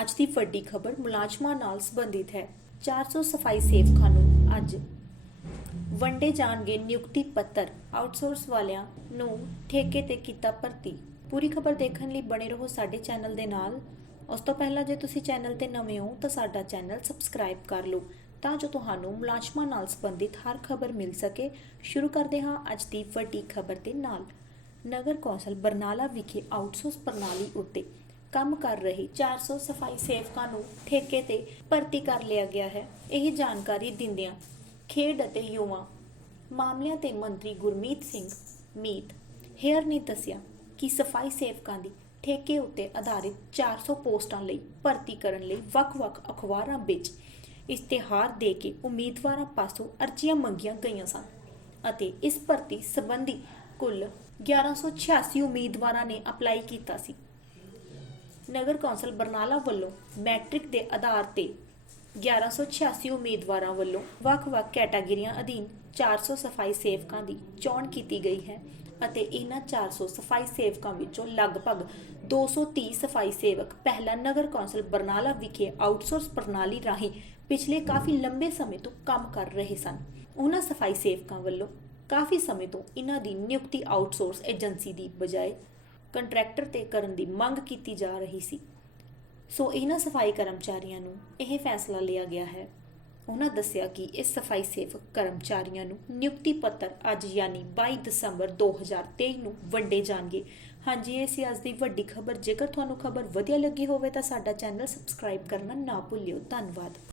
ਅੱਜ ਦੀ ਵੱਡੀ ਖਬਰ ਮੁਲਾਜ਼ਮਾਂ ਨਾਲ ਸੰਬੰਧਿਤ ਹੈ। 400 ਸਫ਼ਾਈ ਸੇਵਕਾਂ ਨੂੰ ਅੱਜ। ਵੰਡੇ ਜਾਣਗੇ ਨਿਯੁਕਤੀ ਪੱਤਰ, ਆਊਟਸੋਰਸ ਵਾਲਿਆਂ ਨੂੰ ਠੇਕੇ ਤੇ ਕੀਤਾ ਭਰਤੀ। ਪੂਰੀ ਖਬਰ ਦੇਖਣ ਲਈ ਬਣੇ ਰਹੋ ਸਾਡੇ ਚੈਨਲ ਦੇ ਨਾਲ। ਉਸ ਤੋਂ ਪਹਿਲਾਂ ਜੇ ਤੁਸੀਂ ਚੈਨਲ ਤੇ ਨਵੇਂ ਹੋ ਤਾਂ ਸਾਡਾ ਚੈਨਲ ਸਬਸਕ੍ਰਾਈਬ ਕਰ ਲਓ, ਤਾਂ ਜੋ ਤੁਹਾਨੂੰ ਮੁਲਾਜ਼ਮਾਂ ਨਾਲ ਸੰਬੰਧਿਤ ਹਰ ਖਬਰ ਮਿਲ ਸਕੇ। ਸ਼ੁਰੂ ਕਰਦੇ ਹਾਂ ਅੱਜ ਦੀ ਵੱਡੀ ਖਬਰ ਦੇ ਨਾਲ। ਨਗਰ ਕੌਂਸਲ ਬਰਨਾਲਾ ਵਿਖੇ ਆਊਟਸੋਰਸ ਪ੍ਰਣਾਲੀ ਉੱਤੇ ਕੰਮ ਕਰ ਰਹੇ 400 ਸਫ਼ਾਈ ਸੇਵਕਾਂ ਨੂੰ ਠੇਕੇ ਤੇ ਭਰਤੀ ਕਰ ਲਿਆ ਗਿਆ ਹੈ। ਇਹ ਜਾਣਕਾਰੀ ਦਿੰਦਿਆਂ ਖੇਡ ਅਤੇ ਯੁਵਾ ਮਾਮਲਿਆਂ ਤੇ ਮੰਤਰੀ ਗੁਰਮੀਤ ਸਿੰਘ ਮੀਤ ਹੇਅਰ ਨੇ ਦੱਸਿਆ ਕਿ ਸਫ਼ਾਈ ਸੇਵਕਾਂ ਦੀ ਠੇਕੇ ਉੱਤੇ ਆਧਾਰਿਤ 400 ਪੋਸਟਾਂ ਲਈ ਭਰਤੀ ਕਰਨ ਲਈ ਵੱਖ-ਵੱਖ ਅਖਬਾਰਾਂ ਵਿੱਚ ਇਸ਼ਤਿਹਾਰ ਦੇ ਕੇ ਉਮੀਦਵਾਰਾਂ ਪਾਸੋਂ ਅਰਜ਼ੀਆਂ ਮੰਗੀਆਂ ਗਈਆਂ ਸਨ ਅਤੇ ਇਸ ਭਰਤੀ ਸੰਬੰਧੀ ਕੁੱਲ 1186 ਉਮੀਦਵਾਰਾਂ ਨੇ ਅਪਲਾਈ ਕੀਤਾ ਸੀ। ਨਗਰ ਕੌਂਸਲ ਬਰਨਾਲਾ ਵੱਲੋਂ ਮੈਟ੍ਰਿਕ ਦੇ ਆਧਾਰ ਤੇ 1186 ਉਮੀਦਵਾਰਾਂ ਵੱਲੋਂ ਵੱਖ-ਵੱਖ ਕੈਟਾਗਰੀਆਂ ਅਧੀਨ 400 ਸਫ਼ਾਈ ਸੇਵਕਾਂ ਦੀ ਚੋਣ ਕੀਤੀ ਗਈ ਹੈ ਅਤੇ ਇਹਨਾਂ 400 ਸਫ਼ਾਈ ਸੇਵਕਾਂ ਵਿੱਚੋਂ ਲਗਭਗ 230 ਸਫ਼ਾਈ ਸੇਵਕ ਪਹਿਲਾਂ ਨਗਰ ਕੌਂਸਲ ਬਰਨਾਲਾ ਵਿਖੇ ਆਊਟਸੋਰਸ ਪ੍ਰਣਾਲੀ ਰਾਹੀਂ ਪਿਛਲੇ ਕਾਫੀ ਲੰਬੇ ਸਮੇਂ ਤੋਂ ਕੰਮ ਕਰ ਰਹੇ ਸਨ। ਉਹਨਾਂ ਸਫ਼ਾਈ ਸੇਵਕਾਂ ਵੱਲੋਂ ਕਾਫੀ ਸਮੇਂ ਤੋਂ ਇਹਨਾਂ ਦੀ ਨਿਯੁਕਤੀ ਆਊਟਸੋਰਸ ਏਜੰਸੀ ਦੀ ਬਜਾਏ ਕੰਟਰੈਕਟਰ ਤੇ ਕਰਨ ਦੀ ਮੰਗ ਕੀਤੀ ਜਾ ਰਹੀ ਸੀ। ਸੋ ਇਹਨਾਂ ਸਫ਼ਾਈ ਕਰਮਚਾਰੀਆਂ ਨੂੰ ਇਹ ਫੈਸਲਾ ਲਿਆ ਗਿਆ ਹੈ। ਉਹਨਾਂ ਦੱਸਿਆ ਕਿ ਇਸ ਸਫ਼ਾਈ ਸੇਵਕ ਕਰਮਚਾਰੀਆਂ ਨੂੰ ਨਿਯੁਕਤੀ ਪੱਤਰ ਅੱਜ ਯਾਨੀ 22 ਦਸੰਬਰ 2023 ਨੂੰ ਵੰਡੇ ਜਾਣਗੇ। ਹਾਂਜੀ, ਇਹ ਸੀ ਅੱਜ ਦੀ ਵੱਡੀ ਖਬਰ। ਜੇਕਰ ਤੁਹਾਨੂੰ ਖਬਰ ਵਧੀਆ ਲੱਗੀ ਹੋਵੇ ਤਾਂ ਸਾਡਾ ਚੈਨਲ ਸਬਸਕ੍ਰਾਈਬ ਕਰਨਾ ਨਾ ਭੁੱਲਿਓ। ਧੰਨਵਾਦ।